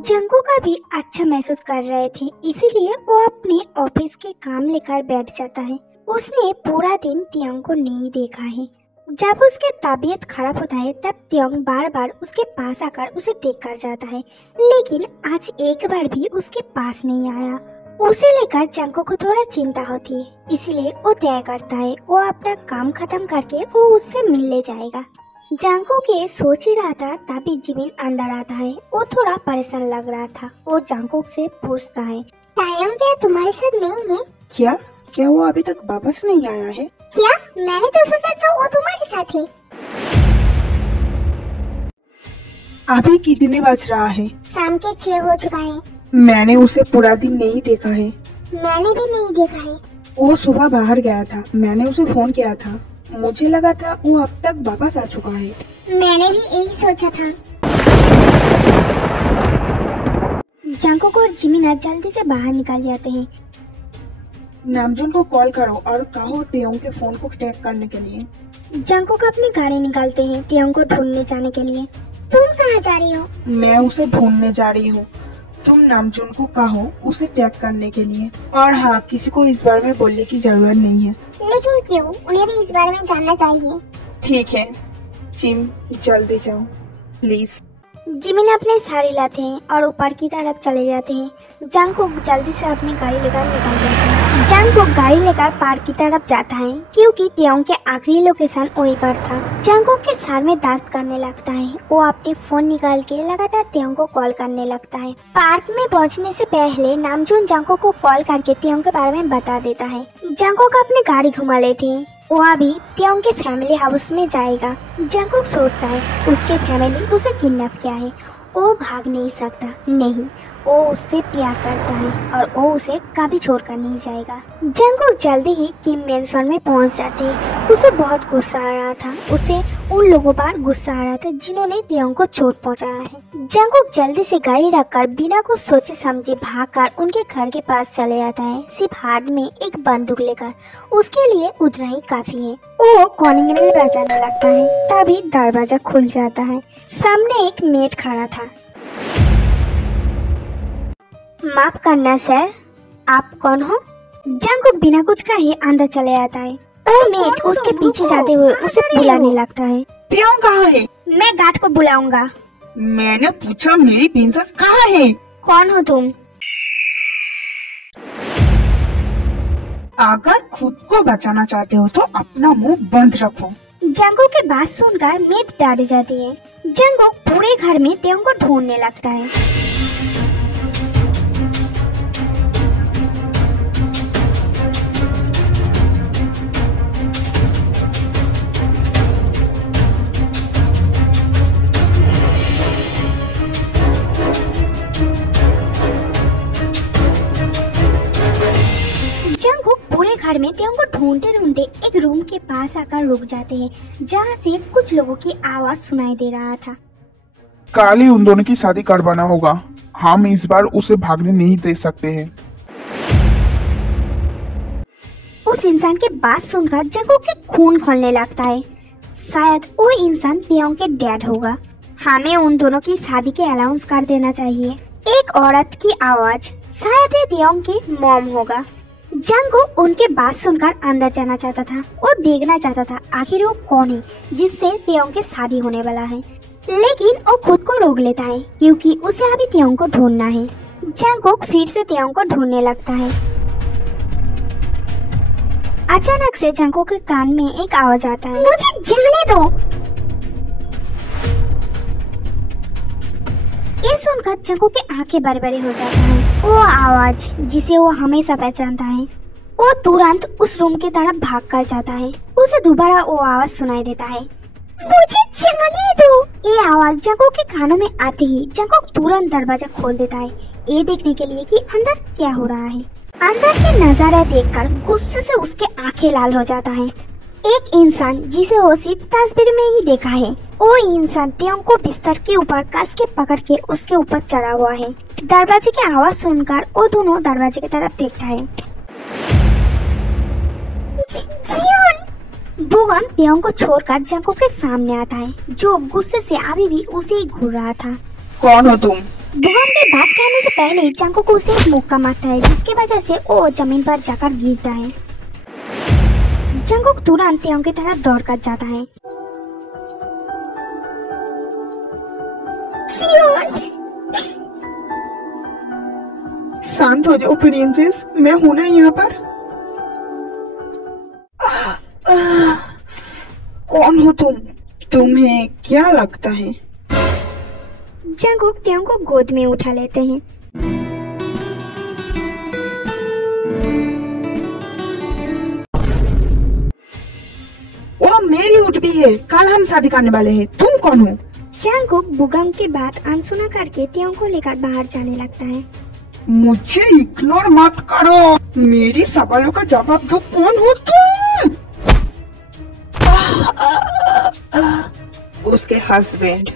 जंगू का भी अच्छा महसूस कर रहे थे, इसीलिए वो अपने ऑफिस के काम लेकर बैठ जाता है। उसने पूरा दिन तियांग को नहीं देखा है। जब उसकी तबीयत खराब होता है तब तियांग बार बार उसके पास आकर उसे देखकर जाता है, लेकिन आज एक बार भी उसके पास नहीं आया। उसे लेकर जंगू को थोड़ा चिंता होती है, इसलिए वो तय करता है वो अपना काम खत्म करके वो उससे मिलने जाएगा। जंगू के सोच ही रहा था तभी जिमिन अंदर आता है। वो थोड़ा परेशान लग रहा था। वो जंगू से पूछता है, तायंग क्या तुम्हारे साथ नहीं है? क्या वो अभी तक वापस नहीं आया है? क्या? मैंने तो सोचा था वो तुम्हारे साथ है। अभी कितने बज रहा है? शाम के 6 हो चुका है। मैंने उसे पूरा दिन नहीं देखा है। मैंने भी नहीं देखा है। वो सुबह बाहर गया था, मैंने उसे फोन किया था। मुझे लगा था वो अब तक वापस आ चुका है। मैंने भी यही सोचा था। जंगू और जिमिन जल्दी से बाहर निकल जाते हैं। नामजून को कॉल करो और कहो तियांग के फोन को ट्रैक करने के लिए। जंगू अपनी गाड़ी निकालते हैं तियांग को ढूंढने जाने के लिए। तुम कहाँ जा रही हो? मैं उसे ढूंढने जा रही हूँ। तुम नामजून को कहो उसे ट्रैक करने के लिए। और हाँ, किसी को इस बारे में बोलने की जरूरत नहीं है। लेकिन क्यों? उन्हें भी इस बारे में जानना चाहिए। ठीक है जिम, जल्दी जाओ प्लीज। जिमिन अपने साड़ी लाते हैं और ऊपर की तरफ चले जाते हैं। जंगकुक जल्दी से अपनी गाड़ी लेकर निकल जाता है। जंगकुक गाड़ी लेकर पार्क की तरफ जाता है क्योंकि तियांग के आखिरी लोकेशन वहीं पर था। जंगकुक के सर में दर्द करने लगता है। वो अपने फोन निकाल के लगातार तियांग को कॉल करने लगता है। पार्क में पहुंचने से पहले नामजून जंगकुक को कॉल करके तियांग के बारे में बता देता है। जंगकुक अपनी गाड़ी घुमा लेते हैं। वो अभी तियांग के फैमिली हाउस में जाएगा। जंगकुक सोचता है उसके फैमिली उसे किडनैप किया है। वो भाग नहीं सकता, नहीं, वो उससे प्यार करता है और वो उसे कभी छोड़कर नहीं जाएगा। जंगकुक जल्दी ही किम मैंशन में पहुंच जाते हैं। उसे बहुत गुस्सा आ रहा था। उसे उन लोगों पर गुस्सा आ रहा था जिन्होंने तियांग को चोट पहुंचाया है। जंगकुक जल्दी से गाड़ी रखकर बिना कुछ सोचे समझे भागकर उनके घर के पास चले जाता है, सिर्फ हाथ में एक बंदूक लेकर। उसके लिए उतना ही काफी है। वो कॉलिंग बेल बजाने लगता है, तभी दरवाजा खुल जाता है। सामने एक मेड खड़ा था। माफ करना सर, आप कौन हो? जंगकुक बिना कुछ कहे अंदर चले आता है। वो मेड उसके पीछे जाते हुए उसे बुलाने लगता है। तियांग कहाँ है? मैं गार्ड को बुलाऊंगा। मैंने पूछा मेरी प्रिंसेस कहाँ है? कौन हो तुम? अगर खुद को बचाना चाहते हो तो अपना मुंह बंद रखो। जंगकुक की बात सुनकर मेड डर जाती है। जंगकुक पूरे घर में तियांग को ढूंढने लगता है। जंगकुक पूरे घर में तियांग को ढूंढते ढूंढते एक रूम के पास आकर रुक जाते हैं, जहाँ से कुछ लोगों की आवाज सुनाई दे रहा था। कल ही उन दोनों की शादी करवाना होगा। हम इस बार उसे भागने नहीं दे सकते हैं। उस इंसान की बात सुनकर जंगकुक के खून खौलने लगता है। शायद वो इंसान तियांग के डैड होगा। हमें उन दोनों की शादी के अनाउंस कर देना चाहिए। एक औरत की आवाज, शायद ये तियांग की मॉम होगा। जंगकुक उनके बात सुनकर अंदर जाना चाहता था। वो देखना चाहता था आखिर वो कौन है जिससे तियांग की शादी होने वाला है, लेकिन वो खुद को रोक लेता है क्योंकि उसे अभी तियांग को ढूंढना है। जंगकुक फिर से तियांग को ढूंढने लगता है। अचानक से जंगकुक के कान में एक आवाज आता है, मुझे जाने दो। ये सुनकर जंगकुक की आंखें बड़ी-बड़ी हो जाता है। वो आवाज जिसे वो हमेशा पहचानता है। वो तुरंत उस रूम की तरफ भाग कर जाता है। उसे दोबारा वो आवाज सुनाई देता है, मुझे जाने दो। ये आवाज जंगकुक के कानों में आते ही जंगकुक तुरंत दरवाजा खोल देता है, ये देखने के लिए कि अंदर क्या हो रहा है। अंदर के नजारा देखकर गुस्से से उसके आंखें लाल हो जाता है। एक इंसान जिसे वो सिर्फ तस्वीर में ही देखा है, वो इंसान तियांग को बिस्तर के ऊपर कस के पकड़ के उसके ऊपर चढ़ा हुआ है। दरवाजे की आवाज सुनकर वो दोनों दरवाजे की तरफ देखता है। जियो बुगम त्योंग को छोड़कर जंगकुक के सामने आता है, जो गुस्से से अभी भी उसे ही घूर रहा था। कौन हो तुम? बुगम के बात कहने से पहले जंगकुक उसे एक मुक्का मारता है, जिसकी वजह से वो जमीन पर जाकर गिरता है। जंगकुक तुरंत त्योंग की तरफ दौड़कर जाता है। शांत हो जाओ प्रिंसेस, मैं हूं ना यहाँ पर। कौन हो तुम? तुम्हें क्या लगता है? जंगकुक त्योंग को गोद में उठा लेते हैं। वो मेरी उठबी है, कल हम शादी करने वाले हैं। तुम कौन हो? जंगकुक बुगम की बात अनसुना करके त्योंग को लेकर बाहर जाने लगता है। मुझे इग्नोर मत करो, मेरी सवालों का जवाब दो। कौन हो तुम? उसके हस्बैंड।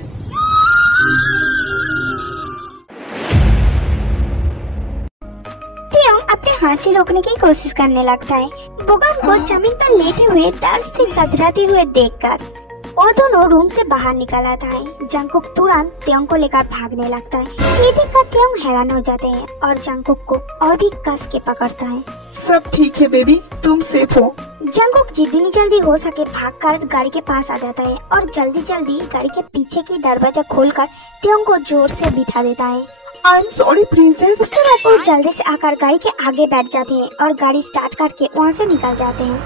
त्योंग अपने हंसी रोकने की कोशिश करने लगता है। बुगम को जमीन पर लेटे हुए दर्द से कतराते हुए देखकर वो दोनों रूम से बाहर निकल आता है। जंगकुक तुरंत त्योंग को लेकर भागने लगता है। ये देखकर त्योंग हैरान हो जाते हैं और जंगकुक को और भी कस के पकड़ता है। सब ठीक है बेबी, तुम सेफ हो। जंगकुक जितनी जल्दी हो सके भागकर गाड़ी के पास आ जाता है और जल्दी जल्दी गाड़ी के पीछे की दरवाजा खोलकर त्योंग को जोर से बिठा देता है। I am sorry princess. उसके बाद वो जल्दी से आकर गाड़ी के आगे बैठ जाते हैं और गाड़ी स्टार्ट करके वहाँ से निकल जाते हैं।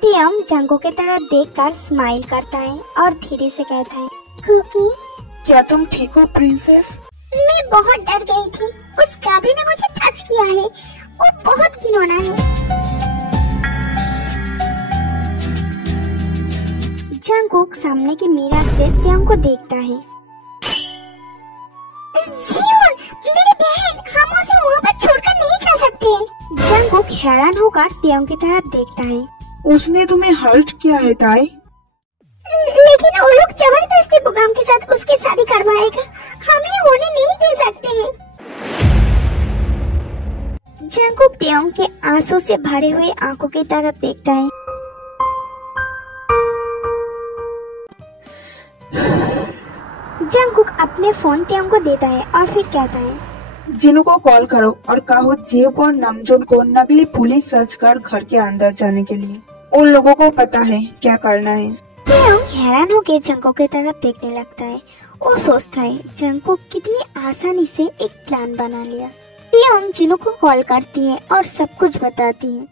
त्योंग जंगकुक की तरफ देखकर स्माइल करता है और धीरे से कहता है, कुकी, क्या तुम ठीक हो प्रिंसेस? मैं बहुत डर गई थी। उस गाड़ी ने मुझे टच किया है। वो बहुत घिनौना है। जंगकुक सामने की मिरर से त्योंग को देखता है। जियोन, मेरी बहन, हम उसे वहाँ पर छोड़कर नहीं जा सकते। जंगकुक हैरान होकर त्योंग की तरफ देखता है। उसने तुम्हें हर्ट किया है ताई? लेकिन वो लोग जबरदस्ती बुगम के साथ उसकी शादी करवाएगा। हमें होने नहीं दे सकते हैं। जंगकुक त्योंग के आंसू से भरे हुए आंखों की तरफ देखता है। जंगकुक अपने फोन त्योंग को देता है और फिर कहता है, जिनू को कॉल करो और कहो जेब और नामजोन को नकली पुलिस सर्च कर घर के अंदर जाने के लिए। उन लोगों को पता है क्या करना है। त्योंग हैरान होकर जंगकुक की तरफ देखने लगता है। वो सोचता है जंगकुक कितनी आसानी से एक प्लान बना लिया। त्योंग जिनू को कॉल करती है और सब कुछ बताती है।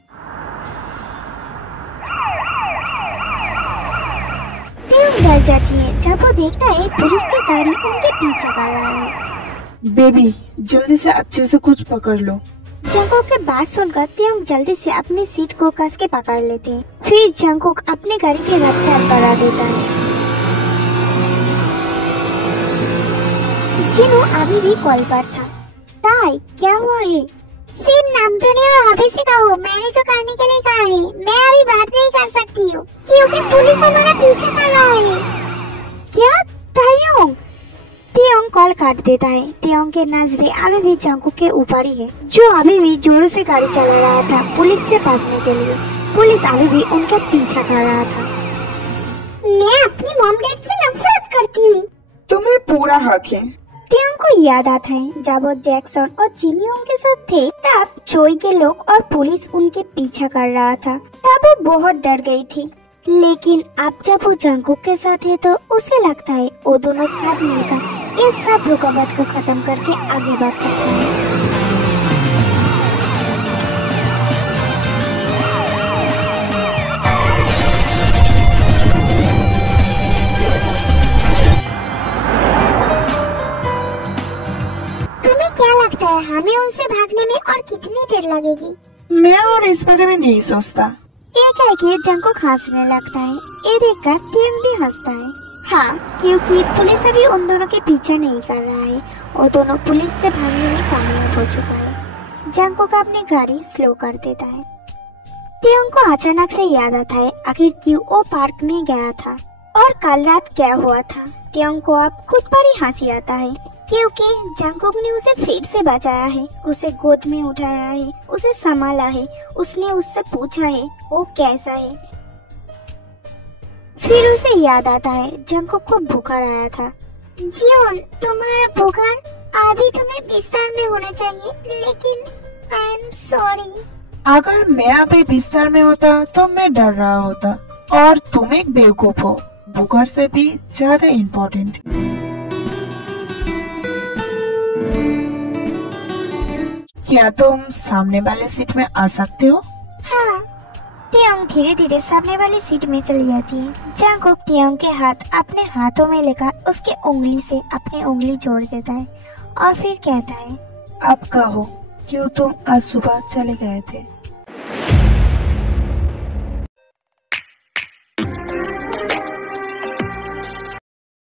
त्योंग डर जाती है जब वो देखता है पुलिस की गाड़ी उनके पीछे कर रहा है। बेबी जल्दी से अच्छे से कुछ पकड़ लो। जंगकुक की बात सुनकर त्योंग जल्दी से अपनी सीट को कस के पकड़ लेते हैं। फिर जंगकुक अपने गाड़ी के रफ्तार बढ़ा देता है। जिनू अभी भी कॉल पर था। ताई, क्या हुआ है? सिर्फ नामजोन और अभी से कहो, मैंने जो करने के लिए कहा है। मैं अभी बात नहीं कर सकती हूँ क्योंकि पुलिस हमारा पीछे कर रहा है। क्या? तायोंग? त्योंग कॉल काट देता है। त्योंग के नजरें अभी भी जंगकुक के ऊपर ही है, जो अभी भी जोरों से गाड़ी चला रहा था पुलिस से भागने के लिए। पुलिस अभी भी उनका पीछा कर रहा था। मैं अपनी मॉम डैड से नफरत करती हूँ। तुम्हें पूरा हक है। त्योंग को याद आता है जब वो जैक्सन और चिलियों के साथ थे, तब चोई के लोग और पुलिस उनके पीछा कर रहा था। तब वो बहुत डर गई थी, लेकिन अब जब वो जंगकुक के साथ है तो उसे लगता है वो दोनों साथ मिलकर इस सब रुकावट को खत्म करके आगे बढ़ सकते हैं। तुम्हें क्या लगता है हमें उनसे भागने में और कितनी देर लगेगी? मैं और इस बारे में नहीं सोचता। ये कह के जंगकुक हंसने लगता है। ये देखकर त्योंग भी हंसता है। हाँ, क्योंकि पुलिस अभी उन दोनों के पीछे नहीं कर रहा है। वो दोनों पुलिस से भागने में कामयाब हो चुका है। जंगकुक अपनी गाड़ी स्लो कर देता है। त्योंग को अचानक से याद आता है आखिर क्यों वो पार्क में गया था और कल रात क्या हुआ था। त्योंग को अब खुद पर ही हंसी आता है। क्योंकि जंगकुक ने उसे फिर से बचाया है, उसे गोद में उठाया है, उसे संभाला है, उसने उससे पूछा है वो कैसा है। फिर उसे याद आता है जंगकुक को बुखार आया था। जियोन, तुम्हारा बुखार अभी तुम्हें बिस्तर में होना चाहिए, लेकिन आई एम सॉरी। अगर मैं अभी बिस्तर में होता तो मैं डर रहा होता, और तुम एक बेवकूफ हो, बुखार से भी ज्यादा इम्पोर्टेंट। क्या तुम सामने वाले सीट में आ सकते हो? हाँ। तियोंग धीरे धीरे सामने वाली सीट में चली जाती है। जंगकुक तियोंग के हाथ अपने हाथों में लेकर उसके उंगली से अपनी उंगली जोड़ देता है और फिर कहता है, अब कहो, क्यों तुम आज सुबह चले गए थे?